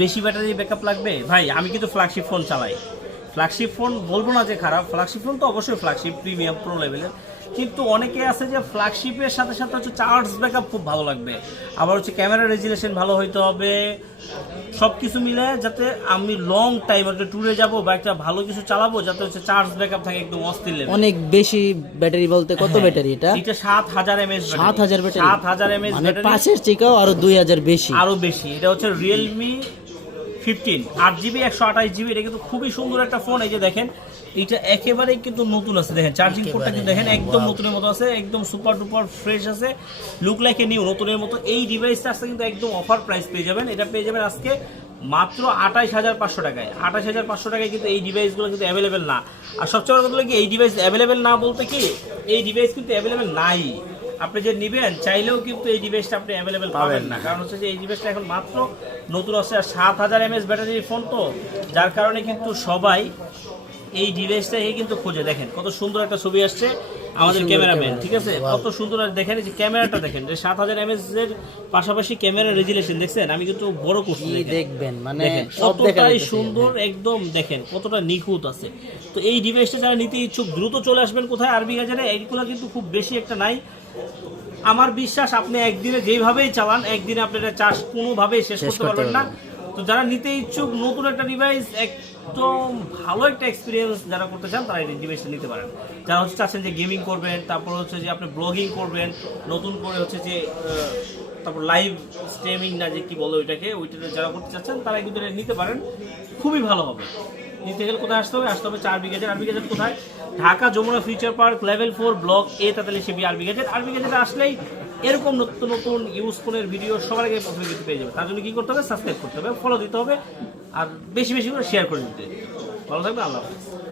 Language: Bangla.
বেশি ব্যাটারি ব্যাকআপ লাগবে ভাই, আমি কিন্তু ফ্ল্যাগশিপ ফোন চালাই। ফ্ল্যাগশিপ ফোন বলবো না যে খারাপ, ফ্ল্যাগশিপ ফোন তো অবশ্যই ফ্ল্যাগশিপ প্রিমিয়াম প্রো লেভেলের, কিন্তু অনেকে আছে যে ফ্ল্যাগশিপের সাথে সাথে হচ্ছে চার্জ ব্যাকআপ খুব ভালো লাগবে, আবার হচ্ছে ক্যামেরা রেজুলেশন ভালো হইতে হবে, সব কিছু মিলে যাতে আমি লং টাইম একটা ট্যুরে যাব বা একটা ভালো কিছু চালাবো, যাতে হচ্ছে চার্জ ব্যাকআপ থাকে একদম অস্থির লেভেল। অনেক বেশি ব্যাটারি বলতে কত ব্যাটারি এটা? এটা 7000 mAh। 7000 ব্যাটারি? 7000 mAh মানে ব্যাটারি, 5 এর থেকেও আরো 2000 বেশি। আরো বেশি। এটা হচ্ছে রিয়েলমি 15 8GB 128GB। এটা কিন্তু খুবই সুন্দর একটা ফোন। এই যে দেখেন এটা একেবারেই কিন্তু নতুন আছে, দেখেন চার্জিং পোর্টটা কিন্তু দেখেন একদম নতুনের মতো আছে, একদম সুপার ডুপার ফ্রেশ আছে, লুক লাইক এ নিউ, নতুনের মতো। এই ডিভাইসটা আসলে কিন্তু একদম অফার প্রাইস পেয়ে যাবেন। এটা পেয়ে যাবেন আজকে মাত্র 28500 টাকায়। 28500 টাকায় কিন্তু এই ডিভাইসগুলো কিন্তু অ্যাভেলেবেল না। আর সবচেয়ে বড় কথা হলো কি, এই ডিভাইস অ্যাভেলেবেল না বলতে কি, এই ডিভাইস কিন্তু অ্যাভেলেবেল নাই। আপনি যে নেবেন চাইলেও কিন্তু এই ডিভাইসটা আপনি অ্যাভেলেবেল পাবেন না, কারণ হচ্ছে যে এই ডিভাইসটা এখন মাত্র নতুন আছে। আর 7000 mAh ব্যাটারির ফোন তো, যার কারণে কিন্তু সবাই এই ডিভাইসটাই কিন্তু খোঁজে। দেখেন কত সুন্দর একটা ছবি আসছে আমাদের ক্যামেরাম্যান, ঠিক আছে, কত সুন্দর। আর দেখেন এই যে ক্যামেরাটা দেখেন, 7000 mAh এর পাশাপাশি ক্যামেরা রেজুলেশন দেখছেন, আমি কিন্তু বড় করছি, দেখবেন মানে কতটাই সুন্দর, একদম দেখেন কতটা নিখুঁত আছে। তো এই ডিভাইসটা যারা নিতে ইচ্ছুক দ্রুত চলে আসবেন কোথায়, আরবি বাজারে। এইগুলো কিন্তু খুব বেশি একটা নাই, আমার বিশ্বাস আপনি একদিনে যেইভাবেই চালান একদিনে আপনি এটা চার্জ কোনোভাবেই শেষ করতে পারবেন না। তো যারা নিতে ইচ্ছুক নতুন একটা ডিভাইস, একদম ভালো একটা এক্সপিরিয়েন্স যারা করতে চান, তারা এই ডিভাইসটা নিতে পারেন। যারা হচ্ছে চাচ্ছেন যে গেমিং করবেন, তারপর হচ্ছে যে আপনি ব্লগিং করবেন, নতুন করে হচ্ছে যে তারপর লাইভ স্ট্রিমিং না যে কি বলে ওইটাকে, ওইটা যারা করতে চাচ্ছেন তারা কিন্তু এটা নিতে পারেন, খুবই ভালো হবে। নিতে গেলে কোথায় আসতে হবে? আসতে হবে 4 বিঘাজের। আরবি গাজেট কোথায়? Dhaka Jamuna future park level 4 block A 43 RB gazette. আরবি গাজেটে আসলেই এরকম নতুন নতুন ইউজ ফোনের ভিডিও সবার আগে প্রথমে কিন্তু পেয়ে যাবে। তার জন্য কি করতে হবে? সাবস্ক্রাইব করতে হবে, ফলো দিতে হবে, আর বেশি বেশি করে শেয়ার করে দিতে হবে। ভালো থাকবে, আল্লাহ হাফেজ।